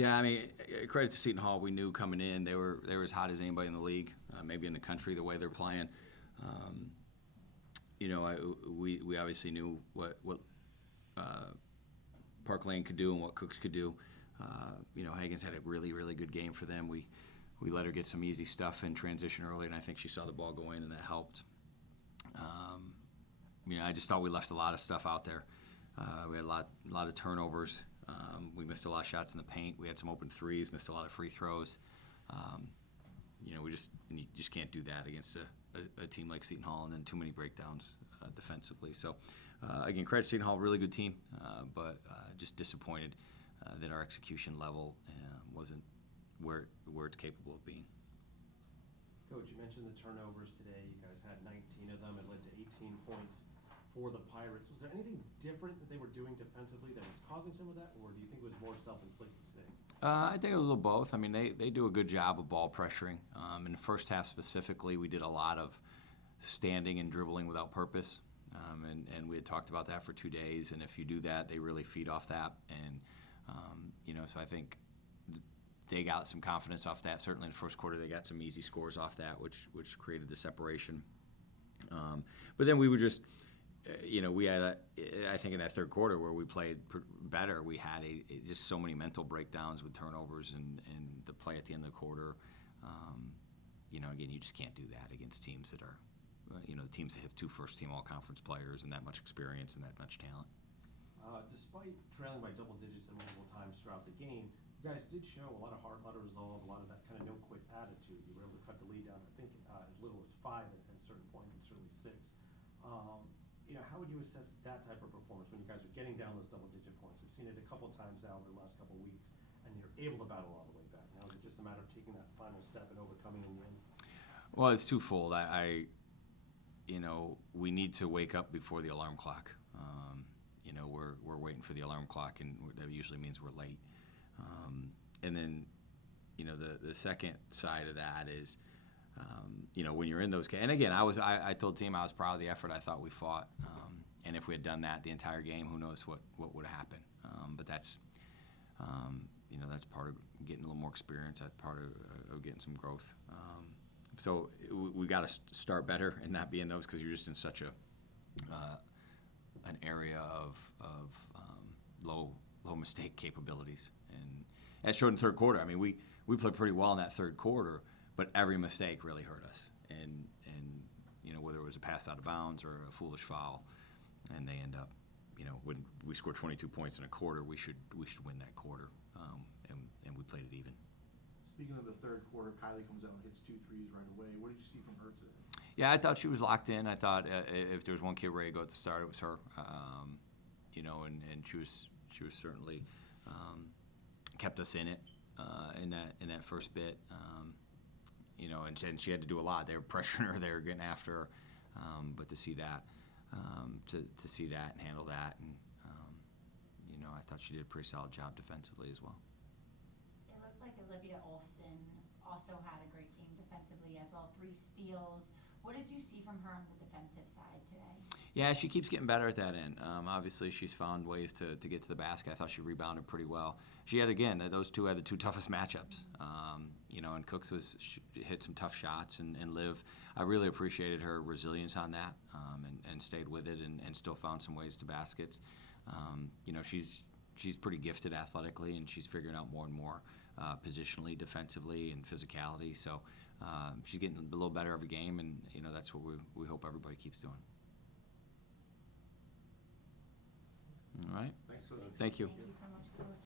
Yeah, I mean, credit to Seton Hall. We knew coming in they were as hot as anybody in the league, maybe in the country. The way they're playing, we obviously knew what Park Lane could do and what Cooks could do. Hagen's had a really good game for them. We let her get some easy stuff in transition early, and I think she saw the ball go in, and that helped. I just thought we left a lot of stuff out there. We had a lot of turnovers. We missed a lot of shots in the paint. We had some open threes, missed a lot of free throws. You just can't do that against a team like Seton Hall, and then too many breakdowns defensively. So, again, credit to Seton Hall, really good team, but just disappointed that our execution level wasn't where it's capable of being. Coach, you mentioned the turnovers today. You guys had 19 of them. It led to 18 points for the Pirates. Was there anything different that they were doing defensively that was causing some of that, or do you think it was more self-inflicted today? I think it was a little both. I mean, they do a good job of ball pressuring. In the first half specifically, we did a lot of standing and dribbling without purpose, and we had talked about that for 2 days. And if you do that, they really feed off that. And so I think they got some confidence off that. Certainly in the first quarter, they got some easy scores off that, which created the separation. But then we were just. We had I think in that third quarter where we played better, we had just so many mental breakdowns with turnovers and the play at the end of the quarter. Again, you just can't do that against teams that are, teams that have 2 first-team all-conference players and that much experience and that much talent. Despite trailing by double digits at multiple times throughout the game, you guys did show a lot of heart, a lot of resolve, a lot of that kind of no-quit attitude. You were able to cut the lead down, I think, as little as 5 at a certain point, and certainly 6. How would you assess that type of performance when you guys are getting down those double-digit points? We've seen it a couple of times now over the last couple of weeks, and you're able to battle all the way back. Now is it just a matter of taking that final step and overcoming in the end? Well, it's twofold. We need to wake up before the alarm clock. We're waiting for the alarm clock, and that usually means we're late. And then, the second side of that is, when you're in those games. And again, I told the team I was proud of the effort. I thought we fought, and if we had done that the entire game, who knows what would have happened. But that's part of getting a little more experience. That's part of getting some growth. So we got to start better and not be in those, because you're just in such an area of low mistake capabilities, and that showed in the third quarter. I mean, we played pretty well in that third quarter, but every mistake really hurt us, and whether it was a pass out of bounds or a foolish foul, and they end up, when we scored 22 points in a quarter, we should win that quarter, and we played it even. Speaking of the third quarter, Kylie comes out and hits 2 threes right away. What did you see from her today? Yeah, I thought she was locked in. I thought if there was one kid ready to go at the start, it was her. And she was certainly kept us in it in that first bit. And she had to do a lot. They were pressuring her. They were getting after her. But to see that, to see that and handle that, and I thought she did a pretty solid job defensively as well. It looked like Olivia Olson also had a great game defensively as well. 3 steals. What did you see from her on the defensive side today? Yeah, she keeps getting better at that end. Obviously, she's found ways to get to the basket. I thought she rebounded pretty well. She had, again, those two had the 2 toughest matchups. And Cooks hit some tough shots, and Liv, I really appreciated her resilience on that, and stayed with it, and still found some ways to baskets. She's pretty gifted athletically, and she's figuring out more and more positionally, defensively, and physicality. So she's getting a little better every game, and that's what we hope everybody keeps doing. All right. Thanks, Coach. Thank you. Thank you so much, Coach.